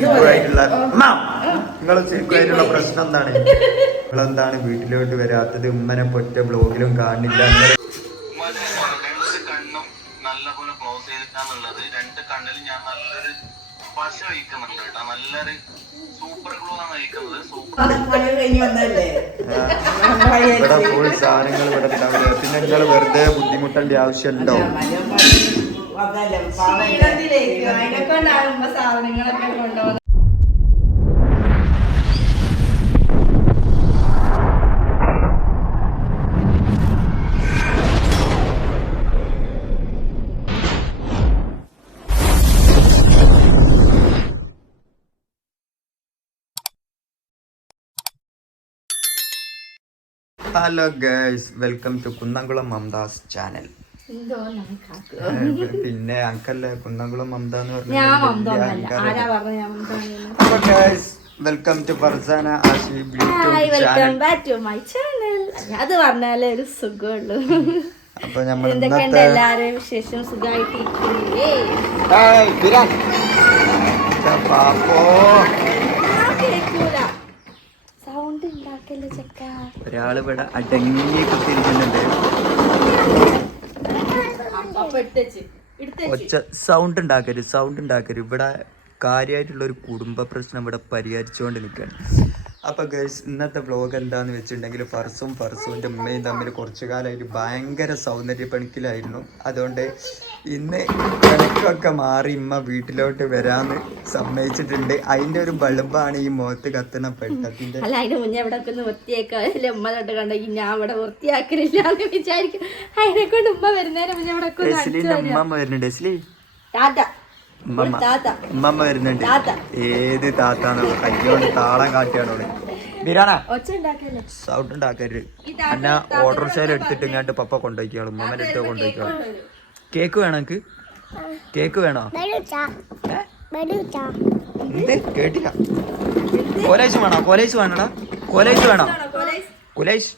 ചിക്കുമായിട്ടുള്ള നിങ്ങൾ ചിക്കുമായിട്ടുള്ള പ്രശ്നം എന്താണ്? നിങ്ങളെന്താണ് വീട്ടിലോട്ട് വരാത്തത്? ഉമ്മനെ പൊറ്റ ബ്ലോഗിലും കാണില്ല. നല്ലപോലെ ക്ലോസ് ചെയ്തിട്ടാന്നുള്ളത് രണ്ട് കണ്ണിൽ ഞാൻ നല്ലൊരു പശ വയ്ക്കുന്നുണ്ട് കേട്ടോ നല്ലൊരു സൂപ്പർ ഗ്ലൂ ആണ് വയ്ക്കുന്നത് സൂപ്പർ ഇവിടെ ഫുൾ സാധനങ്ങൾ ഇവിടെ ഉണ്ടാവില്ല പിന്നെ നിങ്ങൾ വെറുതെ ബുദ്ധിമുട്ടേണ്ട ആവശ്യമുണ്ടോ ക്ഷീണത്തിലേക്ക് സാധനങ്ങളൊക്കെ കൊണ്ടുപോകുന്നത് hello girls welcome to Kunnamkulam Mamata's channel പിന്നെ അങ്കല്ലേ കുന്നംകുളം മമത എന്ന് പറഞ്ഞു welcome to Farsana hi welcome back to my channel അത് പറഞ്ഞാലേ ഒരു സുഖമുള്ളൂ. അപ്പൊ നമ്മൾ ഇന്നത്തെ എല്ലാരും വിശേഷം? കേൾക്കൂല സൗണ്ട് ഉണ്ടാക്കല്ലേ ചെക്ക? ഒരാൾ ഇവിടെ അടങ്ങി കുത്തിരിക്കുന്നുണ്ട് ഒച്ച സൗണ്ട് ഉണ്ടാക്കരുത് സൗണ്ട് ഉണ്ടാക്കരുത്. ഇവിടെ കാര്യമായിട്ടുള്ള ഒരു കുടുംബ പ്രശ്നം ഇവിടെ പരിഹരിച്ചുകൊണ്ട് നിൽക്കുകയാണ്. അപ്പൊ ഗേൾസ് ഇന്നത്തെ വ്ലോഗ് എന്താന്ന് വെച്ചിട്ടുണ്ടെങ്കിൽ ഫർസും ഫർസുവിന്റെ ഉമ്മയും തമ്മിൽ കുറച്ചു കാലമായിട്ട് ഭയങ്കര സൗന്ദര്യ പണിക്കിലായിരുന്നു അതുകൊണ്ട് ഇന്ന് കണക്കൊക്കെ മാറി ഇമ്മ വീട്ടിലോട്ട് വരാന്ന് സമ്മതിച്ചിട്ടുണ്ട്. അതിന്റെ ഒരു ബൾബാണ് ഈ മുഖത്ത് കത്തുന്ന പെട്ടത്തിന്റെ. അല്ല അതിന് മുന്നേ ഇവിടെ ഒക്കെ ഒന്ന് വൃത്തിയാക്കാല്ലേ ഉമ്മ തൊട്ട് കണ്ടെങ്കിൽ ഞാൻ ഇവിടെ വൃത്തിയാക്കലില്ല എന്ന് വിചാരിക്കും. അതിനെ കൊണ്ട് ഉമ്മ വരുന്നതിന് മുന്നേ ഇവിടെ ഡെസ്ലിന്റെ വരുന്നുണ്ട്. ടാറ്റ. ഉമ്മമ്മ. വരുന്നുണ്ട്. താത്ത. ഏത് താത്താണോ? കയ്യോണ്ട് താളം കാട്ടിയാണോ ബിരാണ? സൗണ്ട് ഉണ്ടാക്കരുത്. എന്നെ ഓട്ടോറിക്ഷയിൽ എടുത്തിട്ട് ഇങ്ങോട്ട് പപ്പ കൊണ്ടുപോയിക്കോളും ഉമ്മമ്മന്റെ അടുത്ത് കൊണ്ടുപോയിക്കോളും കേക്ക് വേണോ എനിക്ക് കേക്ക് വേണോ? എന്ത്? കേട്ടില്ല. കോലേജ് വേണോ? കോലേജ് വേണോടാ? കോലേജ് വേണോ? കുലേഷ്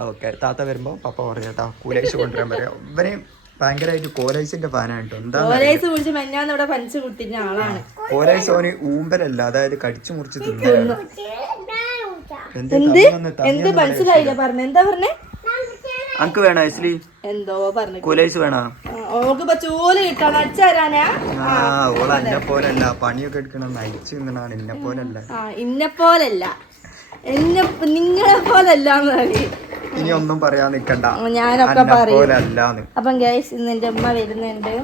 ഓക്കെ താത്ത വരുമ്പോ പപ്പ പറയാം കേട്ടോ. കുലേഷ് കൊണ്ടുവരാൻ പറയാം. ഇവന് ഭയങ്കരമായിട്ട് കോലൈസിന്റെ ഫാനാണ് കേട്ടോ എന്താ കോലൈസ് കുടിച്ച് മെന്നാന്ന് ഇവിടെ പഞ്ച് ആളാണ്. ഓന് ഊമ്പലല്ല അതായത് കടിച്ചു മുറിച്ച് എന്ത് എന്ത്? മനസ്സിലായില്ല പറഞ്ഞ. എന്താ പറഞ്ഞേ? അനക്ക് വേണോ ഐസ്ലി എന്തോ പറഞ്ഞു കോലൈസ് വേണോ? ചൂൽ അടിച്ചാരാനാ ആ ഓൾ എന്നെ പോലല്ല പണിയൊക്കെ എടുക്കണം. നയിച്ചു നിന്നാണ് എന്നെ പോലല്ല ആ ഇന്നെ പോലല്ല എന്നെ നിങ്ങളെ പോലല്ല എന്ന് പറയും ഇനി ഒന്നും പറയാൻ നിക്കണ്ട. ഞാനൊക്കെ പറയും. അപ്പം ഗൈസ് ഇന്ന് എന്റെ ഉമ്മ വരുന്നുണ്ട്.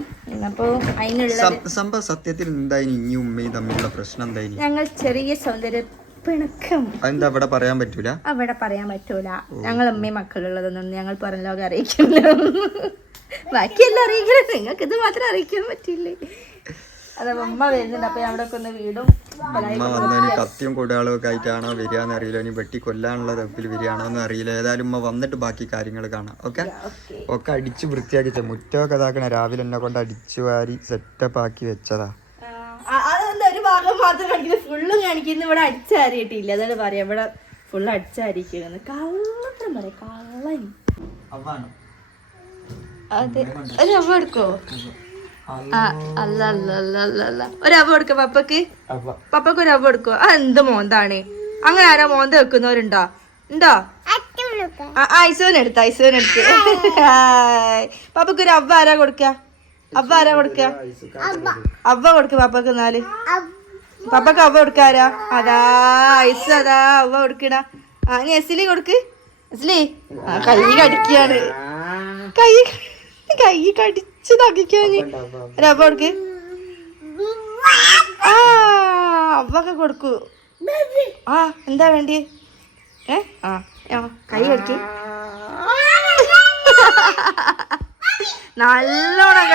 അപ്പൊ അതിനുള്ള സം- സംഭവ സത്യത്തിൽ എന്തായി ഈ ഉമ്മയും തമ്മിലുള്ള പ്രശ്നം എന്തായി ഞങ്ങൾ ചെറിയ സൗന്ദര്യ പിണക്കം. അതെന്താ അവിടെ പറയാൻ പറ്റൂല? അവിടെ പറയാൻ പറ്റൂല. ഞങ്ങൾ അമ്മയും മക്കളുള്ളതൊന്നും ഞങ്ങൾ പറഞ്ഞ ലോകം അറിയിക്കില്ല ബാക്കിയെല്ലാം അറിയിക്കില്ല നിങ്ങൾക്ക് ഇത് മാത്രം അറിയിക്കാൻ പറ്റില്ലേ? അതെ അമ്മ വരുന്നുണ്ട്. അപ്പൊ അവിടെ ഒന്ന് വീടും ഉമ്മ വന്നതിന് കത്തിയും കൂടുതലും ഒക്കെ ആയിട്ടാണോ വരികയെന്ന് അറിയില്ല. ഇനി വെട്ടി കൊല്ലാനുള്ള തപ്പിൽ വരികയാണോ എന്ന് അറിയില്ല. ഏതായാലും ഉമ്മ വന്നിട്ട് ബാക്കി കാര്യങ്ങൾ കാണാം. ഓക്കെ? ഒക്കെ അടിച്ച് വൃത്തിയാക്കി മുറ്റമൊക്കെ ഇതാക്കണ. രാവിലെ എന്നെ കൊണ്ട് അടിച്ചു വാരി സെറ്റപ്പ് ആക്കി വെച്ചതാ. ഒരു ഭാഗം മാത്രം കാണിക്കുന്നത്. ഫുള്ളും കാണിക്കുന്ന ഇവിടെ അടിച്ചാരിയിട്ടില്ല. അതാണ് പറയാ ഇവിടെ ഫുള്ള് അടിച്ചാരിക്കുന്നത് കള്ളത്രം പറയാം കള്ളൻ. അതെ. ഒരു അവ എടുക്കോ? അല്ല അല്ല അല്ല അല്ല അല്ല ഒരു അവ. എടുക്ക പപ്പക്ക് പപ്പക്ക് ഒരു അവ എടുക്കോ ആ എന്ത് മോന്താണ്? അങ്ങനെ ആരാ മോന്ത വെക്കുന്നവരുണ്ടോ? ഉണ്ടോ? എടുത്ത് ഹായ്. പപ്പക്ക് ഒരു അവ ആരാ കൊടുക്ക? അവ ആരാ കൊടുക്ക? അവ കൊടുക്ക പപ്പക്ക് എന്നാൽ. പപ്പക്ക് അവ കൊടുക്കാരാ അതാ ഐസ് അതാ അവ കൊടുക്കണ. ആ നീ എസ്ലി കൊടുക്ക്. എസ്ലി? കൈ കടിക്കാണ്. കൈ കൈ കടിച്ച് തകിക്കാന് ഒരു അവ കൊടുക്ക് ആ അവൊക്കെ കൊടുക്കൂ. ആ എന്താ വേണ്ടി? ഏ ആ കൈ കടിക്ക്. നല്ലോണം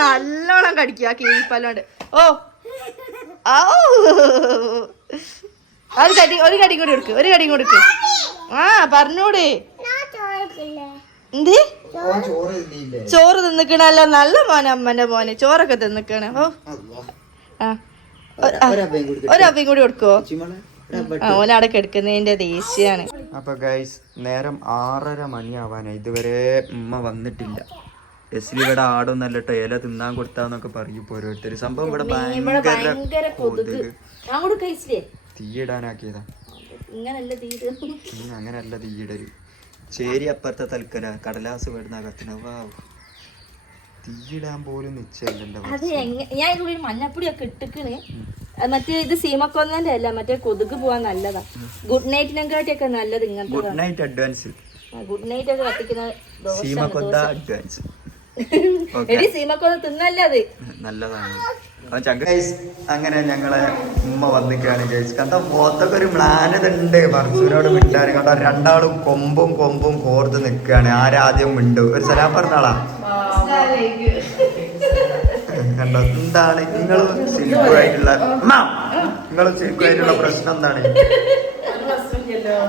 നല്ലോണം കടിക്കുക കീഴ്പ്പല്ലോണ്ട് ഓ ഔ. ഒരു കടി ഒരു കടി കൂടി കൊടുക്ക് ഒരു കടി കൊടുക്ക്. ആ പറഞ്ഞൂടെ. എന്ത്? ചോറ് തിന്നിക്കണല്ലോ നല്ല മോനെ അമ്മന്റെ മോനെ. ചോറൊക്കെ തിന്നിക്കണ. ഓ. ആ. ഒ- ആ. ഒരു അപ്പയും കൂടി കൊടുക്കുവോ കിടക്കുന്നതിന്റെ ദേഷ്യാണ് അപ്പൊ ഗൈസ് നേരം ആറര മണിയാവാനായി. ഇതുവരെ ഉമ്മ വന്നിട്ടില്ല. എസ്ലി ഇവിടെ ആടൊന്നല്ല കേട്ടോ ഇല തിന്നാൻ കൊടുത്താന്നൊക്കെ പറയും ഓരോരുത്തര്. സംഭവം ഇവിടെ ഭയങ്കര തീയിടാനാക്കിയതാ. അങ്ങനല്ല തീയിടൽ. ചേരി അപ്പുറത്തെ തൽക്കര കടലാസ് വീടുന്ന കത്തിന വാ തീയിടാൻ പോലും നിശ്ചയല്ലോ ഇതിൽ മഞ്ഞപ്പൊടിയൊക്കെ ഇട്ടിക്കണ്. മറ്റേ ഇത് സീമക്കൊന്നന്റെ അല്ല മറ്റേ കൊതുക് പോവാൻ നല്ലതാ. ഗുഡ് നൈറ്റിനെക്കാട്ടിയൊക്കെ നല്ലത് ഇങ്ങനത്തെ good night advance. Good night ഒക്കെ കത്തിക്കുന്ന സീമക്കൊന്ത അഡ്വാൻസ്. എടി സീമക്കൊന്ന തിന്നല്ലേ അത്? നല്ലതാണ്. അങ്ങനെ ഞങ്ങളെ ഉമ്മ വന്നിക്കാണ് ഗൈസ് കണ്ട പോത്തൊക്കെ ഒരു മ്ലാനത ഉണ്ട് മിണ്ടാണ് കണ്ട രണ്ടാളും കൊമ്പും കൊമ്പും കോർത്ത് നിൽക്കുകയാണ് ആരാദ്യം മിണ്ടു. ഒരു സലാം പറഞ്ഞാളാ കണ്ടോ എന്താണ്? നിങ്ങൾ സിൽക്കുമായിട്ടുള്ള നിങ്ങൾ സിൽക്കുമായിട്ടുള്ള പ്രശ്നം എന്താണ്?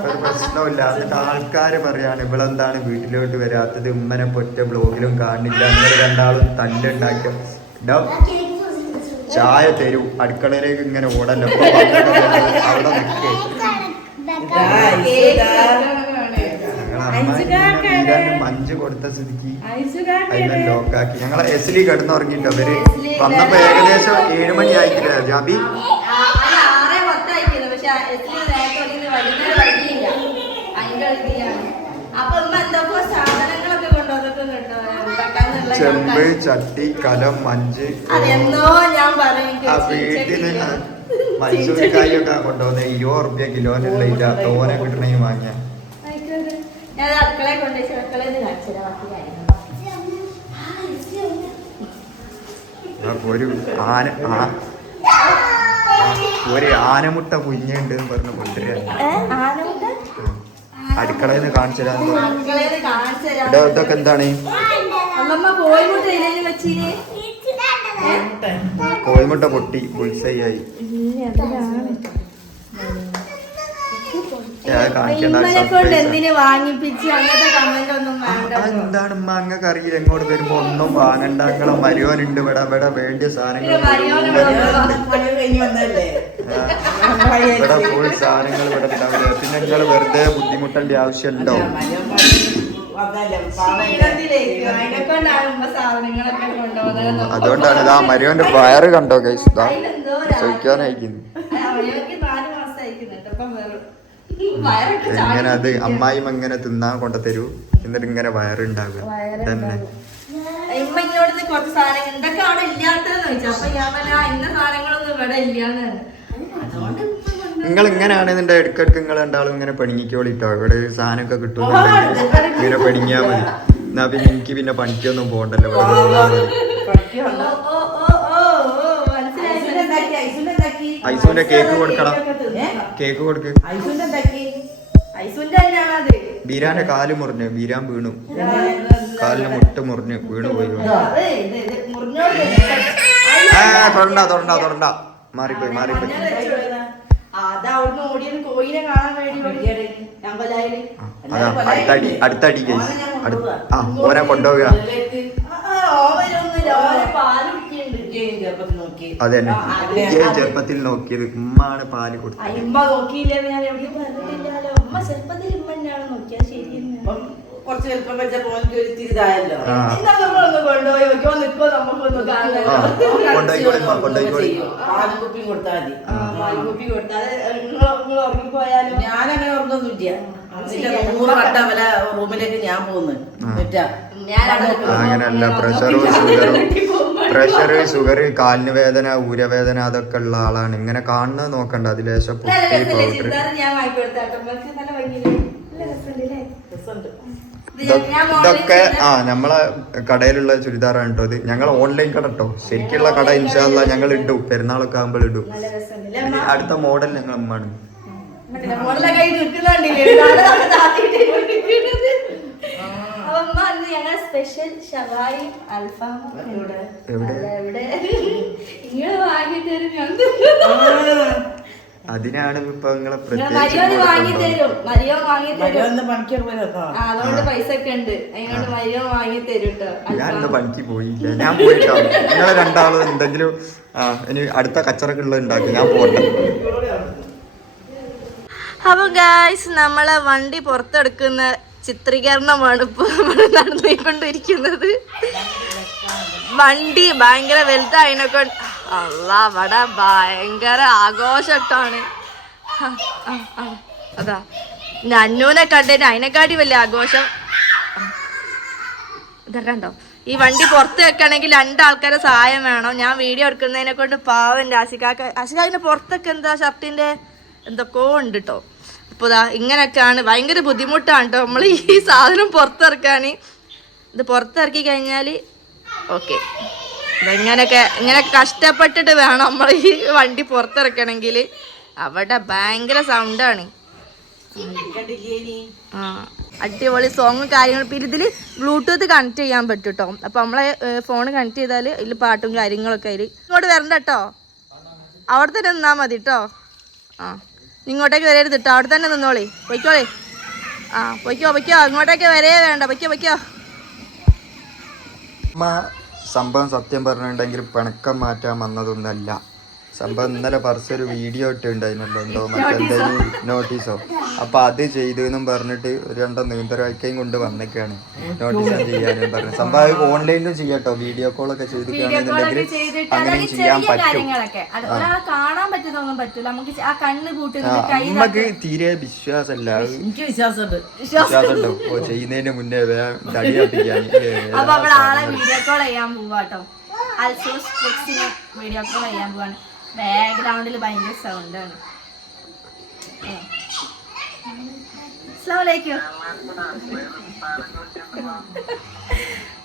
ഒരു പ്രശ്നമില്ല എന്നിട്ട് ആൾക്കാർ പറയാണ് ഇവളെന്താണ് വീട്ടിലോട്ട് വരാത്തത്? ഉമ്മനെ പൊറ്റ ബ്ലോഗിലും കാണില്ല. രണ്ടാളും തല്ലുണ്ടാക്കിയ ചായ തരൂ. അടുക്കളയിലേക്ക് ഇങ്ങനെ ഓടല്ലോ. അവിടെ നിൽക്കേ മഞ്ച് കൊടുത്ത സ്ഥിതിക്ക് അതിനെ ലോക്കാക്കി. ഞങ്ങളെ എസ്ലി കിടന്നുറങ്ങിട്ടോ അവർ വന്നപ്പോ ഏകദേശം ഏഴ് മണി ആയിട്ടില്ല ജാബി? ആറേ പത്തായിരിക്കുന്നു പക്ഷെ എത്ര നേരത്തെ ഒരുങ്ങി വൈകുന്നേരം വഴിയില്ല ഭയങ്കര ഇതിലാണ് അപ്പൊ ഉമ്മ എന്തൊക്കെ സാധനങ്ങളൊക്കെ കൊണ്ടുവന്നിട്ട് കേട്ടോ ഉണ്ടാക്കാന്നുള്ള ചെമ്പ് ചട്ടി കലം മഞ്ച്. അതെന്നോ ഞാൻ ആ കൊണ്ടുവന്ന അയ്യോ റുപ്യ കിലോനുള്ള ഇല്ല തോനെ കിട്ടണേ വാങ്ങിയ. ഞാൻ അടുക്കളയിൽ കൊണ്ടുവച്ച് അടുക്കളയിൽ കാണിച്ചത് ബാക്കി കാര്യങ്ങൾ. അപ്പൊ ഒരു ആന ഒരു ആനമുട്ട കുഞ്ഞുണ്ട് എന്ന് പറഞ്ഞ് അടുക്കളയിൽ നിന്ന് കാണിച്ചു തരാൻ ഇതൊക്കെ എന്താണ്? അമ്മമ്മ കോഴിമുട്ട ഇതിലേക്ക് വെച്ചിന്. കോഴിമുട്ട പൊട്ടി. എന്തിനു വാങ്ങിപ്പിച്ച്? അങ്ങനത്തെ കമന്റ് ഒന്നും എന്താണ് ഉമ്മ? അങ്ങക്ക് അറിയില്ല ഇങ്ങോട്ട് വരുമ്പോ ഒന്നും വാങ്ങണ്ടാക്കള മരിയോനുണ്ട് മരുവനുണ്ട് ഇവിടെ ഇവിടെ വേണ്ടിയ സാധനങ്ങൾ. ഇവിടെ പോയി ഫുൾ സാധനങ്ങൾ ഇവിടെ പിന്നെ നിങ്ങൾ വെറുതെ ബുദ്ധിമുട്ടേണ്ട ആവശ്യമുണ്ടോ അതുകൊണ്ടാണ് ഇതാ മരുവന്റെ വയറ് കണ്ടോ കൈസ് ചോദിക്കാനായിരിക്കുന്നു എങ്ങനെ അത് അമ്മായിയും എങ്ങനെ തിന്നാൻ കൊണ്ട തരൂ? എന്നിട്ട് ഇങ്ങനെ വയറുണ്ടാകുക തന്നെ. ഇമ്മ ഇങ്ങോട്ട് കുറച്ച് സാധനങ്ങൾ എന്തൊക്കെ അവിടെ ഇല്ലാത്തതെന്ന് ചോദിച്ചു. അപ്പൊ ഞാൻ പറഞ്ഞ "ആ, ഇന്ന സാധനങ്ങളൊന്നും ഇവിടെ ഇല്ലാന്ന് അതുകൊണ്ട് ഇമ്മ ഇങ്ങനെയാണ് നിങ്ങൾ ഇങ്ങനെയാണെന്നുണ്ടെ ഇടയ്ക്കിടയ്ക്ക് നിങ്ങൾ രണ്ടാളും ഇങ്ങനെ പെണിങ്ങിക്കോളിട്ടോ. ഇവിടെ ഒരു സാധനമൊക്കെ കിട്ടുന്നുണ്ടെങ്കിൽ ഇങ്ങനെ പണിങ്ങിയാൽ മതി. എന്നാ പിന്നെ എനിക്ക് പിന്നെ പണിക്കൊന്നും പോകണ്ടല്ലോ. ഇവിടെ? ഐസുവിന്റെ കേക്ക് കൊടുക്കണം. കേക്ക് കൊടുക്ക്. ബീരാന്റെ കാൽ മുറിഞ്ഞു ബീരാൻ വീണു. കാലിന് മുട്ട് മുറിഞ്ഞു വീണു പോയി. തൊടണ്ട തൊടണ്ട തൊടണ്ട. മാറിപ്പോയി മാറിപ്പോയി. അത് അവിടുന്ന് ഓടിയത് കോയിനെ കാണാൻ വേണ്ടി ഓടിയത് ആ, അതാ അടുത്തടി അടുത്തടി ആ ഓനെ കൊണ്ടുപോവുക. ഇജ്ജ് ചെറുപ്പത്തിൽ നോക്കിയത്. ഉമ്മാണ് പാൽ കൊടുത്തത്. അമ്മ നോക്കിയില്ലെന്ന് ഞാൻ എവിടെയും പറഞ്ഞിട്ടില്ലല്ലോ. അമ്മ ചെറുപ്പത്തിൽ ഉമ്മ തന്നെയാണ് നോക്കിയാൽ ശരിയെന്ന്. കുറച്ച് ഒരു എന്നാ നമ്മളൊന്ന് കൊണ്ടുപോയി നോക്കിയോ നമുക്കൊന്ന് കൊടുത്താൽ മതി. കുപ്പി കൊടുത്താൽ നിങ്ങൾ നിങ്ങൾ ഉറങ്ങിപ്പോയാലും ഞാനങ്ങനെ ഓർമ്മൊന്നുമില്ല എന്നിട്ട് നൂറ് വട്ടം അവലെ റൂമിലേക്ക് ഞാൻ പോകുന്നു പ്രഷറും പ്രഷർ ഷുഗർ കാലിന് വേദന ഊരവേദന അതൊക്കെ ഉള്ള ആളാണ്. ഇങ്ങനെ കാണുന്നത് നോക്കണ്ട. അതിലേശം പൊട്ടി പൗഡർ. ഞാൻ വാങ്ങിക്കൊടുത്താട്ടോ നല്ല ഭംഗിയില്ലേ? രസമുണ്ട്. ഇതൊക്കെ ആ നമ്മളെ കടയിലുള്ള ചുരിദാറാണ് കേട്ടോ ഇത്. ഞങ്ങൾ ഓൺലൈൻ കട കേട്ടോ. ശരിക്കുള്ള കട ഇൻഷാല്ല ഞങ്ങൾ ഇടും. പെരുന്നാളൊക്കെ ആകുമ്പോൾ ഇടും. നല്ല രസമുണ്ടല്ലേ അടുത്ത മോഡൽ ഞങ്ങൾ അമ്മാണ് സ്പെഷ്യൽ ഷവായി അൽഫാം ഇവിടെ എവിടെ? അല്ല, ഇവിടെ. വാങ്ങി തരും ഞാൻ. അതിനാണ് ഇപ്പൊ നിങ്ങളെ ഞാൻ ഇന്ന് പണിക്ക് പോയില്ല ഞാൻ പോയിട്ടോ? നിങ്ങളെ രണ്ടാളും എന്തെങ്കിലും ആ ഇനി അടുത്ത കച്ചറക്കുള്ള ഉണ്ടാക്കി. ഞാൻ പോട്ടെ. അപ്പൊ ഗായ്സ് നമ്മളെ വണ്ടി പുറത്തെടുക്കുന്ന ചിത്രീകരണമാണ് ഇപ്പോൾ നമ്മൾ നടന്നുകൊണ്ടിരിക്കുന്നത്. വണ്ടി ഭയങ്കര വലുതായതിനെ കൊണ്ട് അല്ല അവിടെ ഭയങ്കര ആഘോഷട്ടാണ് അതാ. നന്നൂനെ കണ്ടതിന് അതിനെക്കാട്ടി വലിയ ആഘോഷം. ഇതൊക്കെ ഉണ്ടോ ഈ വണ്ടി പുറത്ത് വെക്കണമെങ്കിൽ രണ്ടാൾക്കാരെ സഹായം വേണം. ഞാൻ വീഡിയോ എടുക്കുന്നതിനെ കൊണ്ട് പാവം ആശിക്കാക്ക ആശിക്കാക്കിന്റെ പുറത്തൊക്കെ എന്താ ഷർട്ടിന്റെ എന്തൊക്കെയോ ഉണ്ട് കേട്ടോ അപ്പോൾ ഇതാ ഇങ്ങനെയൊക്കെയാണ് ഭയങ്കര ബുദ്ധിമുട്ടാണ് കേട്ടോ നമ്മൾ ഈ സാധനം പുറത്തിറക്കാൻ. ഇത് പുറത്തിറക്കി കഴിഞ്ഞാൽ ഓക്കെ. ഇതെങ്ങനെയൊക്കെ ഇങ്ങനെ കഷ്ടപ്പെട്ടിട്ട് വേണം നമ്മൾ ഈ വണ്ടി പുറത്തിറക്കണമെങ്കിൽ അവിടെ ഭയങ്കര സൗണ്ടാണ് ആ അടിപൊളി സോങ്ങും കാര്യങ്ങളും. പിന്നെ ഇതിൽ ബ്ലൂടൂത്ത് കണക്ട് ചെയ്യാൻ പറ്റും കേട്ടോ അപ്പോൾ നമ്മളെ ഫോൺ കണക്ട് ചെയ്താൽ ഇതിൽ പാട്ടും കാര്യങ്ങളൊക്കെ അതിൽ ഇങ്ങോട്ട് വരണ്ട കേട്ടോ അവിടെ തന്നെ നിന്നാൽ മതി കേട്ടോ ആ ഇങ്ങോട്ടേക്ക് വരരുത് കേട്ടോ അവിടെ തന്നെ നിന്നോളി. പൊയ്ക്കോളി. ആ പൊയ്ക്കോ പൊയ്ക്കോ. ഇങ്ങോട്ടേക്ക് വരേ വേണ്ട. പൊയ്ക്കോ പൊയ്ക്കോ. സംഭവം സത്യം പറഞ്ഞിട്ടുണ്ടെങ്കിൽ പിണക്കം മാറ്റാൻ വന്നതൊന്നല്ല. സംഭവം ഇന്നലെ പറിച്ചൊരു വീഡിയോ ഇട്ടുണ്ടായിരുന്നല്ലോ എന്തോ മറ്റെന്തെങ്കിലും നോട്ടീസോ അപ്പൊ അത് ചെയ്തു എന്നും പറഞ്ഞിട്ട് ഒരു രണ്ടോ നീന്തരാഴ്ക്കയും കൊണ്ട് വന്നൊക്കെയാണ് നോട്ടീസ് ചെയ്യാനും പറഞ്ഞു. സംഭവം ഓൺലൈനിലും ചെയ്യാട്ടോ വീഡിയോ കോൾ ഒക്കെ ചെയ്തിട്ടാണെന്നുണ്ടെങ്കിൽ അങ്ങനെ ചെയ്യാൻ പറ്റും. കാര്യങ്ങളൊക്കെ. അത് കാണാൻ പറ്റുന്നൊന്നും പറ്റില്ല നമുക്ക് തീരെ വിശ്വാസമല്ല. എനിക്ക് വിശ്വാസമുണ്ട്. വിശ്വാസമുണ്ടോ. ഓ ചെയ്യുന്നതിന് മുന്നേ വേഗം തടി കത്തിക്കാൻ. അപ്പൊ വീഡിയോ കോൾ ചെയ്യാൻ പോവാട്ടോ. അൽസോസ് വീഡിയോ കോൾ ചെയ്യാൻ പോവാണ്. ബാക്ക്ഗ്രൗണ്ടിൽ ഭയങ്കര സൗണ്ടാണ്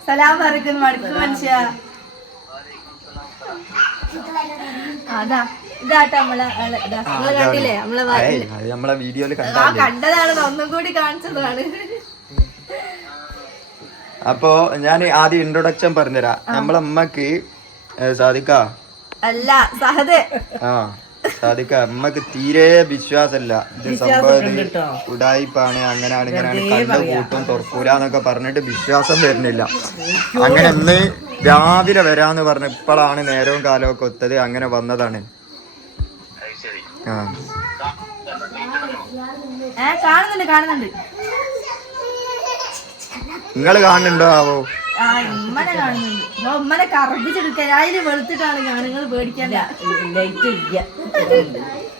സലാം മടുക്കും മനുഷ്യ. അതാ ഇതാട്ടോ നമ്മളെ കണ്ടില്ലേ നമ്മളെ വീഡിയോയിൽ കണ്ടതാണ് ഒന്നും കൂടി കാണിച്ചതാണ്. അപ്പോ ഞാൻ ആദ്യം ഇൻട്രൊഡക്ഷൻ പറഞ്ഞുതരാം. നമ്മളമ്മക്ക് സാധിക്ക അല്ല സഹദ് ആ സാധിക്ക അമ്മയ്ക്ക് തീരെ വിശ്വാസമല്ല. ഇത് സംഭവം ഉടായിപ്പാണ് അങ്ങനെയാണ് ഇങ്ങനെയാണ് കണ്ണ് കൂട്ടും തുറക്കൂലെന്നൊക്കെ പറഞ്ഞിട്ട് വിശ്വാസം വരുന്നില്ല. അങ്ങനെ ഇന്ന് രാവിലെ വരാന്ന് പറഞ്ഞ ഇപ്പോഴാണ് നേരവും കാലവും ഒക്കെ ഒത്തത് അങ്ങനെ വന്നതാണ്. ആ. കാണുന്നുണ്ട് കാണുന്നുണ്ട്. നിങ്ങൾ കാണുന്നുണ്ടോ ആവോ? ആ ഉമ്മനെ കാണുന്നുണ്ട്. ഇപ്പൊ ഉമ്മനെ കറപ്പിച്ചെടുക്കാൻ അതിന് വെളുത്തിട്ടാണ് ഞങ്ങൾ പേടിക്കാൻ ലൈറ്റ് ഇല്ല.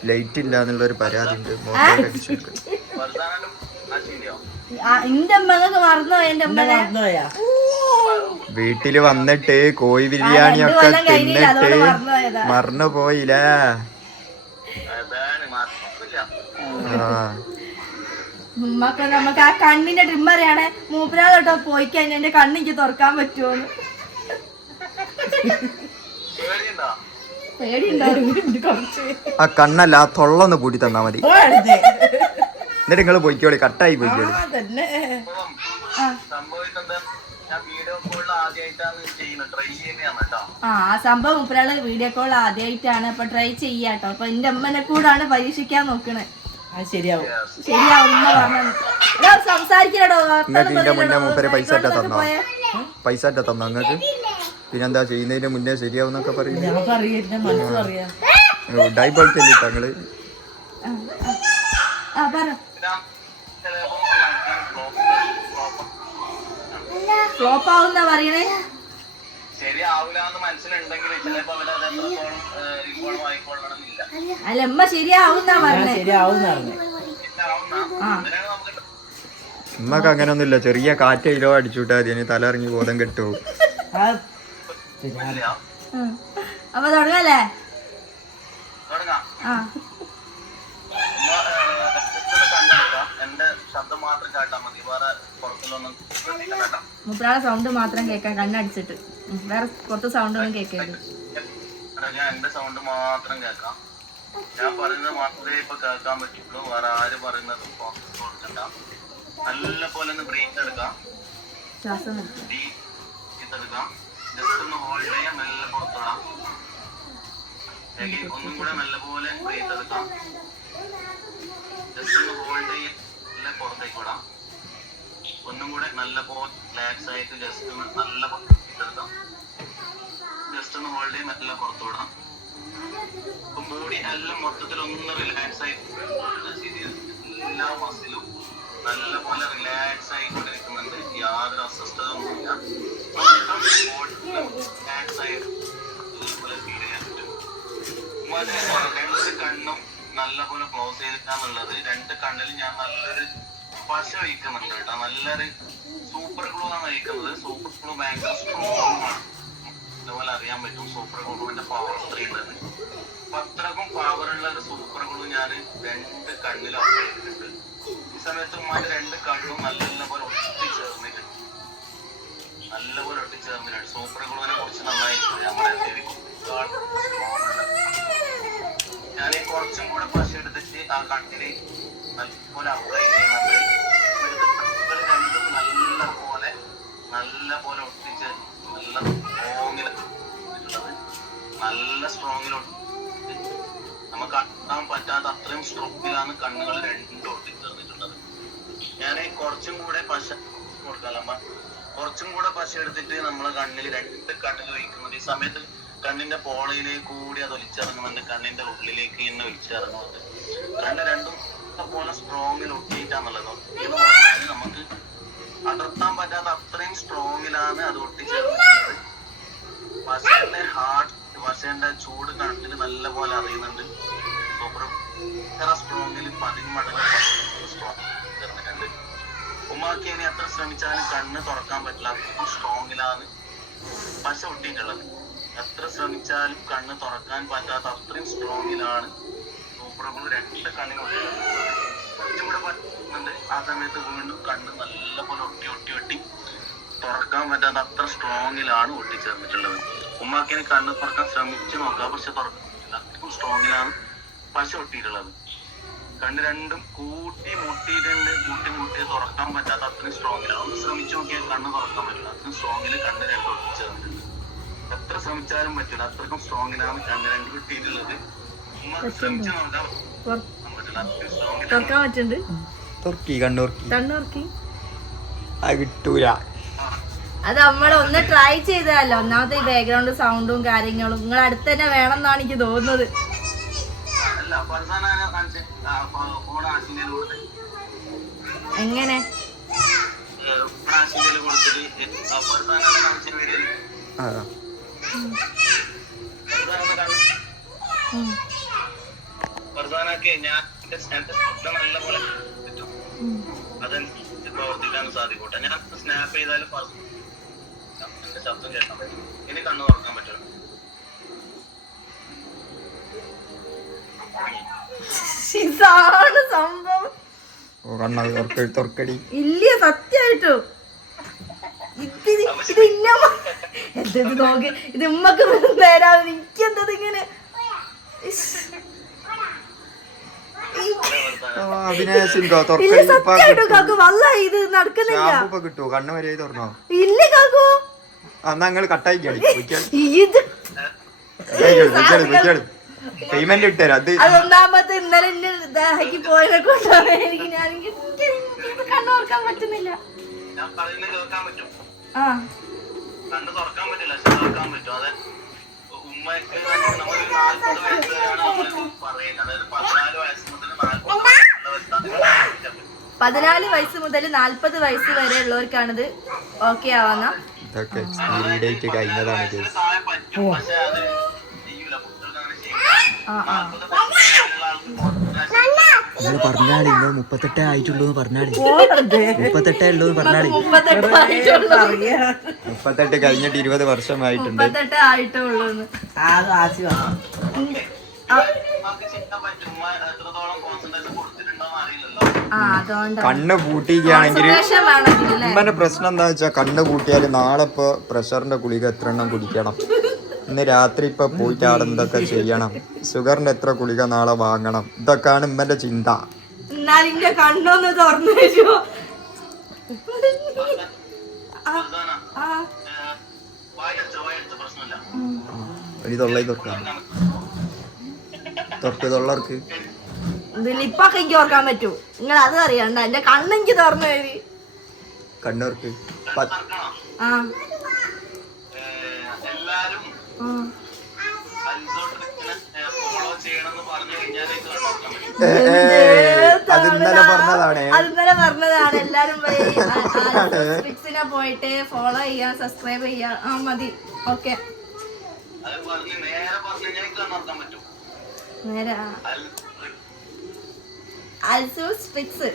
ലൈറ്റ് ഇല്ല എന്നുള്ള ഒരു പരാതി ഉണ്ട്. എന്റെ മറന്നോ എന്റെ അമ്മനെ? വീട്ടിൽ വന്നിട്ട് കോഴി ബിരിയാണി ഒക്കെ തിന്നിട്ട്. മറന്നു പോയില്ലേ ആ. ഉമ്മക്ക് നമുക്ക് ആ കണ്ണിന്റെ ട്രിം മൂപ്പരാ തൊട്ടോ പോയി കഴിഞ്ഞാൽ എന്റെ കണ്ണിക്ക് തുറക്കാൻ പറ്റുമോന്ന് പേടിയുണ്ടോ? പേടിയുണ്ടോ? ആ കണ്ണല്ല ആ തൊള്ളൊന്ന് കൂടി തന്നാ മതി. എന്നിട്ട് നിങ്ങൾ പോയിക്കോളി കട്ടായി പോയിക്കോളി. ആ. തന്നെ ഇപ്പം ഞാൻ വീഡിയോ കോളിൽ ആദ്യമായിട്ടാണ് ചെയ്യുന്നത്. ട്രൈ ചെയ്യുന്നതാണ് കേട്ടോ. ആ ആ സംഭവം മൂപ്പരാൾ വീഡിയോ കോൾ ആദ്യമായിട്ടാണ് അപ്പൊ ട്രൈ ചെയ്യാട്ടോ. അപ്പൊ എന്റെ അമ്മനെ കൂടാണ് പരീക്ഷിക്കാൻ നോക്കണേ. അത് ശരിയാവും ശരിയാവും ഉമ്മ പറഞ്ഞു സംസാരിക്കലോ നിങ്ങൾക്ക് ഇതിന്റെ മുന്നേ മൂപ്പര് പൈസ ഇട്ട തന്നോ പൈസ ഇട്ട തന്നോ നിങ്ങൾക്ക് പിന്നെന്താ ചെയ്യുന്നതിന് മുന്നേ ശരിയാവുന്നൊക്കെ പറയും ഞങ്ങൾക്ക് അറിയാം എന്റെ മനസ്സും അറിയാം ഡൈ പോലത്തെ തങ്ങൾ ആ പറ പിന്നെ ചിലപ്പോൾ ഫ്ലോപ്പ് ആവുന്ന പറയണേ ശരിയാവൂല എന്ന് മനസ്സിലുണ്ടെങ്കിൽ എത്രത്തോളം ആയിക്കൊള്ളണമെന്നില്ല അല്ല ഉമ്മ ശരിയാവുന്നാ പറഞ്ഞേ. ശരിയാവും പറഞ്ഞു. ശരിയാവുന്ന. അതിനാണ് നമുക്ക് ഉമ്മക്ക് അങ്ങനൊന്നുമില്ല. ചെറിയ കാറ്റ് കിലോ അടിച്ചുവിട്ടാ മതി. ഇനി തല ഇറങ്ങി ബോധം കെട്ടു. അപ്പൊ തുടങ്ങല്ലേ? തുടങ്ങാം. ആ. ഉമ്മ, ഏഹ്, just എന്റെ ശബ്ദം മാത്രം കേട്ടാ മതി. വേറെ. മുപ്പരാളെ സൗണ്ട് മാത്രം കേൾക്കാം കണ്ണടിച്ചിട്ട് വേറെ പുറത്ത് സൗണ്ട് ഒന്നും കേൾക്കരുത് ഞാൻ എന്റെ സൗണ്ട് മാത്രം കേൾക്കാം. ഞാൻ പറയുന്നത് മാത്രമേ ഇപ്പൊ കേൾക്കാൻ പറ്റുള്ളൂ. വേറെ ആര് പറയുന്നത് ഫോക്കസ് കൊടുക്കണ്ട. നല്ല പോലെ ഒന്ന് എടുക്കാം. ജസ്റ്റ് ഒന്ന് ഹോൾഡ് ചെയ്യാൻ മെല്ലെ പുറത്തിടാം. Again, ഒന്നും കൂടെ നല്ലപോലെ ബ്രീത്ത് എടുക്കാം. ജസ്റ്റ് ഒന്ന് ഹോൾഡ് ചെയ്യാം മെല്ലെ പുറത്തേക്ക് വിടാം. ഒന്നും കൂടെ നല്ല പോലെ റിലാക്സ് ആയിട്ട് ജസ്റ്റ് ഒന്ന് നല്ല ഇതെടുക്കാം ജസ്റ്റ് ഒന്ന് ഹോൾഡ് ചെയ്ത് നല്ല പുറത്തു വിടാം അപ്പൊ ബോഡി എല്ലാം മൊത്തത്തിൽ ഒന്ന് റിലാക്സ് ആയി ചെയ്ത് എല്ലാ മസിലും നല്ലപോലെ റിലാക്സ് ആയിക്കൊണ്ടിരിക്കുന്നുണ്ട്. യാതൊരു അസ്വസ്ഥതയൊന്നുമില്ല. റിലാക്സ് ആയി ഇതുപോലെ ഫീൽ ചെയ്യാൻ പറ്റും. ഉമ്മാന്റെ രണ്ട് കണ്ണും നല്ലപോലെ ക്ലോസ് ചെയ്തിട്ടാന്നുള്ളത് രണ്ട് കണ്ണിൽ ഞാൻ നല്ലൊരു പശ വയ്ക്കുന്നുണ്ട് കേട്ടോ. നല്ലൊരു സൂപ്പർ ഗ്ലൂ ആണ് വയ്ക്കുന്നത് സൂപ്പർ ഗ്ലൂ ഭയങ്കര സ്ട്രോങ് ആണ്. അതുപോലെ അറിയാൻ പറ്റും സൂപ്പർ ഗ്ലൂവിന്റെ പവർ അപ്പൊ അത്രക്കും പവറുള്ള ഒരു സൂപ്പർ ഗ്ലൂ ഞാൻ രണ്ട് കണ്ണിൽ അപ്ലൈ ചെയ്തിട്ടുണ്ട്. ഈ സമയത്ത് ഉമ്മാന്റെ രണ്ട് കണ്ണും നല്ല പോലെ ഒട്ടിച്ചേർന്നിട്ട് നല്ലപോലെ ഒട്ടിച്ചേർന്നിട്ടുണ്ട്. സൂപ്പർ ഗ്ലൂവിനെ കുറിച്ച് നന്നായി നമ്മുടെ ഞാൻ കുറച്ചും കൂടെ പശ എടുത്തിട്ട് ആ കണ്ണിൽ നല്ലപോലെ അപ്ലൈ ചെയ്യുന്നുണ്ട്. പോളയിലേക്ക് കൂടി അത് ഒലിച്ചിറങ്ങുന്നുണ്ട് കണ്ണിന്റെ ഉള്ളിലേക്ക് തന്നെ ഒലിച്ചിറങ്ങുന്നുണ്ട് കണ്ണ് രണ്ടും പോലെ സ്ട്രോങ്ങിൽ ഒട്ടിയിട്ടാന്നുള്ളത്. എന്ന് പറഞ്ഞാൽ നമുക്ക് അടർത്താൻ പറ്റാത്ത അത്രയും സ്ട്രോങ്ങിലാണ് അത് ഒട്ടിച്ചേർന്നിട്ടുള്ളത് പശയുടെ ഹാർട്ട് പശയുടെ ചൂട് കണ്ണിൽ നല്ല പോലെ അറിയുന്നുണ്ട് സൂപ്പർ ഇത്ര സ്ട്രോങ്ങിൽ പതിന്മടങ്ങ് സ്ട്രോങ് ചേർന്നിട്ടുണ്ട്. ഉമ്മാക്ക് ഇനി എത്ര ശ്രമിച്ചാലും കണ്ണ് തുറക്കാൻ പറ്റില്ല. സ്ട്രോങ്ങിലാണ് പശ ഒട്ടിയിട്ടുള്ളത്. എത്ര ശ്രമിച്ചാലും കണ്ണ് തുറക്കാൻ പറ്റാത്ത അത്രയും സ്ട്രോങ്ങിലാണ് സൂപ്പർ രണ്ട് കണ്ണിന് ഒട്ടിയിട്ടുള്ളത് കുറച്ചും കൂടെ പറ്റുന്നുണ്ട്. ആ സമയത്ത് വീണ്ടും കണ്ണ് നല്ലപോലെ ഒട്ടി ഒട്ടി ഒട്ടി. തുറക്കാൻ പറ്റാത്ത അത്ര സ്ട്രോങ്ങിലാണ് ഒട്ടിച്ചേർന്നിട്ടുള്ളത്. ഉമ്മാക്കിന് കണ്ണ് തുറക്കാൻ ശ്രമിച്ചു നോക്കാം. പക്ഷെ തുറക്കാൻ പറ്റില്ല അത്രയും സ്ട്രോങ്ങിലാണ് പശ ഒട്ടിയിട്ടുള്ളത്. കണ്ണ് രണ്ടും കൂട്ടി മുട്ടിയിട്ടുണ്ട്. കൂട്ടി മുട്ടി തുറക്കാൻ പറ്റാത്ത അത്രയും സ്ട്രോങ്ങിലാണ് ഒന്ന് ശ്രമിച്ചു നോക്കിയാൽ കണ്ണ് തുറക്കാൻ പറ്റില്ല. അത്രയും സ്ട്രോങ്ങിൽ കണ്ണ് രണ്ടും ഒട്ടിച്ചേർന്നിട്ടുണ്ട്. എത്ര ശ്രമിച്ചാലും പറ്റില്ല അത്രക്കും സ്ട്രോങ്ങിലാണ് കണ്ണ് രണ്ടും കിട്ടിയിട്ടുള്ളത്. തുറക്കാൻ പറ്റുന്നുണ്ട്. തുർക്കി കണ്ണൂർക്കി. കണ്ണുറക്കി അത് കിട്ടൂല. അത് നമ്മൾ ഒന്ന് ട്രൈ ചെയ്തതല്ല ഒന്നാമത്തെ ഈ ബാക്ക്ഗ്രൗണ്ട് സൗണ്ടും കാര്യങ്ങളും നിങ്ങൾ അടുത്ത് തന്നെ വേണം എന്നാണ് എനിക്ക് തോന്നുന്നത് എങ്ങനെ? ആ. ഫർസാനക്ക് ഞാൻ എന്റെ അതെനിക്ക് സാധിക്കൂട്ടെ. ഞാൻ സ്നാപ്പ് ചെയ്താലും ഫർസ് എന്റെ ശബ്ദം കേൾക്കാൻ പറ്റും. ഇനി കണ്ണു തുറക്കാൻ ഇതാണ് സംഭവം. ഇല്ല സത്യമായിട്ടും. ഇത് ഇത് ഇന്ന എന്തത് നോക്ക്. ഇത് ഉമ്മക്ക് നേരാവും ഇങ്ങനെ. ഇസ്. ആ, അഭിനയസിൻകോ ഇല്ല കാക്കു വല്ല ഇത് നടക്കുന്നില്ല. ഷാമ്പു ഇപ്പൊ കിട്ടുമോ കണ്ണ് വരെ ഇല്ല കാക്കു. എന്നാ നിങ്ങൾ കട്ടായിക്കാളി പൊയ്ക്കാളി. ഇത്. പൊയ്ക്കാളി പൊയ്ക്കാളി പേയ്മെന്റ് ഇട്ടുതരാം അത് അതൊന്നാമത്തെ ഇന്നലെ എന്നെ ഇതാക്കി പോയതിനെ കൊണ്ടാണ് എനിക്ക് ഞാൻ എനിക്ക് എനിക്ക് കണ്ണോർക്കാൻ പറ്റുന്നില്ല. ആ. കണ്ണ് തുറക്കാൻ പറ്റില്ല പക്ഷെ തുറക്കാൻ പറ്റും. അതെ. ഉമ്മയ്ക്ക് നമ്മളൊരു നാൽപ്പത് വയസ്സ് വരെയാണ് പറയുന്നത്. അതായത് പതിനാല് വയസ്സ് മുതൽ നാൽപ്പത് പതിനാല് വയസ്സ് മുതൽ നാല്പത് വയസ്സ് വരെ ഉള്ളവർക്കാണിത് ഓക്കെ ആവാന്ന. ഇതൊക്കെ എക്സ്പയറി ഡേറ്റ് കഴിഞ്ഞതാണ് കേസ്. ആ പറ്റും നിങ്ങൾ പറഞ്ഞാടി നിങ്ങൾ മുപ്പത്തെട്ടേ ആയിട്ടുള്ളൂ എന്ന് മുപ്പത്തെട്ടേ ഉള്ളൂ എന്ന് മുപ്പത്തെട്ട് കഴിഞ്ഞിട്ട് ഇരുപത് വർഷമായിട്ടുണ്ട്. കണ്ണ് പൂട്ടിക്കുകയാണെങ്കിൽ ഉമ്മന്റെ പ്രശ്നം എന്താ വെച്ചാ കണ്ണ് പൂട്ടിയാൽ നാളെ ഇപ്പൊ പ്രഷറിന്റെ ഗുളിക എത്ര എണ്ണം കുടിക്കണം? ഇന്ന് രാത്രി ഇപ്പൊ പോയിട്ട് എന്തൊക്കെ ചെയ്യണം? ഷുഗറിന്റെ എത്ര ഗുളിക നാളെ വാങ്ങണം? ഇതൊക്കെയാണ് ഇമ്മന്റെ ചിന്ത. കണ്ണൊന്ന് തുറന്നു വെച്ചോ. ഒരു തുറക്കാം തുറക്ക് തൊള്ളർക്ക് എനിക്ക് ഓർക്കാൻ പറ്റൂ. നിങ്ങൾ അത് അറിയണ്ട. എന്റെ കണ്ണെനിക്ക് തുറന്നു എഴുതി കണ്ണൂർക്ക് ആ. ഇന്നലെ പറഞ്ഞതാണ്. അത് ഇന്നലെ പറഞ്ഞതാണ്. എല്ലാരും പോയിട്ട് ഫോളോ ചെയ്യാ സബ്സ്ക്രൈബ് ചെയ്യാ. ആ മതി. ഓക്കെ അൽസു ട്രിക്സ്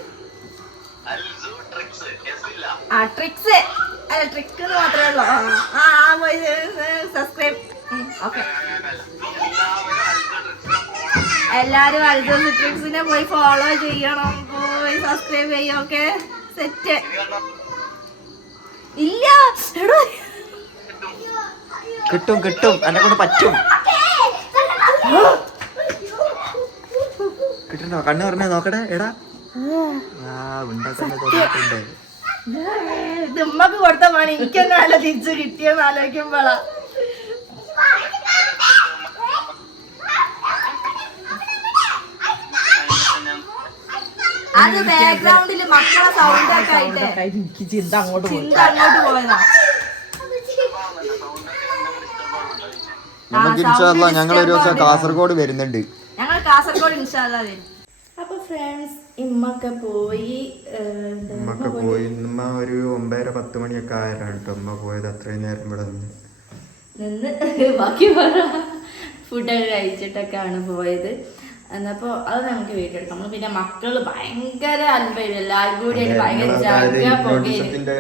ആ ട്രിക്സ് അല്ല ട്രിക്ക് മാത്രമേ ഉള്ളൂ. ആ സബ്സ്ക്രൈബ് ഓക്കെ. എല്ലാരും അൽസു ട്രിക്സിനെ പോയി ഫോളോ ചെയ്യണം. പോയി സബ്സ്ക്രൈബ് ചെയ്യും ഓക്കെ? സെറ്റ് ഇല്ല. എടോ. കിട്ടും കിട്ടും. എന്നെ കൊണ്ട് പറ്റും. കിട്ടണ്ടോ? കണ്ണു പറഞ്ഞേ നോക്കട്ടെ എടാ. ഉമ്മക്ക് കൊടുത്ത പണി. എനിക്കൊന്നും നല്ല തിരിച്ചു കിട്ടിയെന്ന് ആലോചിക്കുമ്പോളാ. അത് ബാക്ക്ഗ്രൗണ്ടിൽ മക്കളെ സൗണ്ട് ഒക്കെ ആയിട്ട്. എനിക്ക് ചിന്ത അങ്ങോട്ട് ചിന്ത അങ്ങോട്ട് പോയതാ. നമുക്ക് ഇൻഷാല്ല ഞങ്ങൾ ഒരു ദിവസം കാസർഗോഡ് വരുന്നുണ്ട്. ഞങ്ങൾ കാസർഗോഡ് ഇൻഷാല്ലാ വരും. അപ്പൊ ഫ്രണ്ട്സ് ഇമ്മൊക്കെ പോയി ഇമ്മൊക്കെ പോയി? ഇമ്മ ഒരു ഒമ്പതര പത്ത് മണിയൊക്കെ ആയിട്ടാണ് കേട്ടോ. പോയത് അത്രയും നേരം ഇവിടെ നിന്ന്. നിന്ന്. ബാക്കി പറ ഫുഡൊക്കെ കഴിച്ചിട്ടൊക്കെയാണ് പോയത്. എന്നപ്പോ അത് നമുക്ക് വീട്ടിലെടുക്കാം. നമ്മൾ പിന്നെ മക്കൾ ഭയങ്കര അൽഭയം എല്ലാവരും കൂടി ഭയങ്കര ജാഗ്രത പോകുകയും നോട്ടീസത്തിന്റെ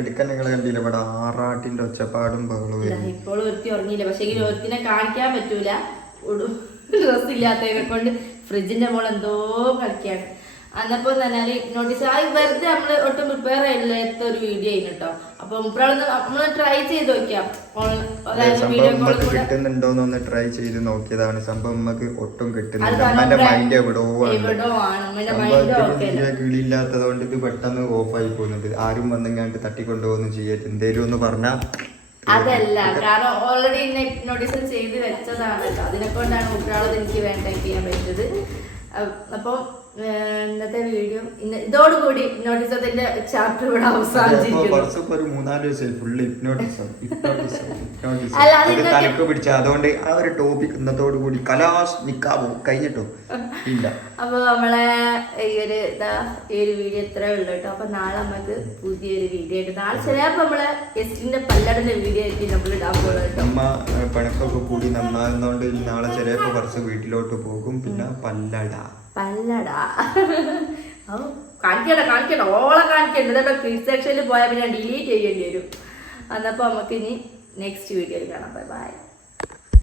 എടുക്കാൻ നിങ്ങൾ കണ്ടില്ല? ഇവിടെ ആറാട്ടിന്റെ ഒച്ചപ്പാടും ഇപ്പോൾ ഒരുത്തി ഉറങ്ങിയില്ല. പക്ഷെ ഈ ഒരുത്തിനെ കാണിക്കാൻ പറ്റൂല. ഡ്രസ് ഇല്ലാത്തതിനെ കൊണ്ട് ഫ്രിഡ്ജിന്റെ മോൾ എന്തോ കളിക്കാണ്. അന്നപ്പോ പറഞ്ഞാൽ നോട്ടീസ് ആ വെറുതെ നമ്മൾ ഒട്ടും പ്രിപ്പയർ ചെയ്യില്ലാത്ത ഒരു വീഡിയോ ആയിരുന്നു കേട്ടോ അപ്പൊ നമ്മൾ ട്രൈ ചെയ്ത് നോക്കിയാ. സംഭവം കിട്ടുന്നുണ്ടോന്ന് ഒന്ന് ട്രൈ ചെയ്ത് നോക്കിയതാണ്. സംഭവം നമുക്ക് ഒട്ടും കിട്ടുന്നില്ല. അമ്മന്റെ മൈൻഡ് എവിടോ കിളിയില്ലാത്തത് കൊണ്ട് ഇത് പെട്ടെന്ന് ഓഫ് ആയി പോകുന്നത്. ആരും വന്നെങ്ങാണ്ട് തട്ടിക്കൊണ്ടുപോകുന്നു ചെയ്യരുത് എന്തേലും ഒന്ന് പറഞ്ഞാ അതല്ല. കാരണം ഓൾറെഡി നോട്ടീസ് ചെയ്ത് വെച്ചതാണ് അതിനെ കൊണ്ടാണ് ഉൾക്കാളത് എനിക്ക് വേണ്ട ചെയ്യാൻ പറ്റിയത്. അഹ് അപ്പം ഏഹ്, ഇന്നത്തെ വീഡിയോ ഇന്ന് ഇതോടുകൂടി നോട്ടീസത്തിന്റെ ചാപ്റ്റർ ഇവിടെ അവസാനിച്ചിരിക്കും അതുകൊണ്ട് ആ ഒരു ടോപ്പിക് ഇന്നത്തോടു കൂടി കലാസ് നിക്കാവോ? കഴിഞ്ഞിട്ടോ? ഇല്ല. അപ്പൊ നമ്മളെ ഈ ഒരു ഇതാ ഈ ഒരു വീഡിയോ ഇത്രേ ഉള്ളൂ കേട്ടോ അപ്പൊ നാളെ നമുക്ക് പുതിയൊരു വീഡിയോ ആയിട്ട് നാളെ ചിലപ്പോ നമ്മളെ ഗസ്റ്റിന്റെ പല്ലടുന്ന വീഡിയോ ആയിട്ട് നമ്മൾ ഇടാൻ പോകുന്നത് കേട്ടോ അമ്മ പണക്കൊക്കെ കൂടി നന്നാകുന്നോണ്ട് ഇനി നാളെ ചിലപ്പോ കുറച്ച് വീട്ടിലോട്ട് പോകും. പിന്നെ പല്ലട. പല്ലട. കാണിക്കണ്ട കാണിക്കണ്ട. ഓളെ കാണിക്കണ്ട. ഇതൊക്കെ ക്രീസ് സെക്ഷനിൽ പോയാൽ പിന്നെ ഡിലീറ്റ് ചെയ്യേണ്ടി വരും. എന്നപ്പോൾ നമുക്ക് ഇനി നെക്സ്റ്റ് വീഡിയോയിൽ കാണാം. Bye bye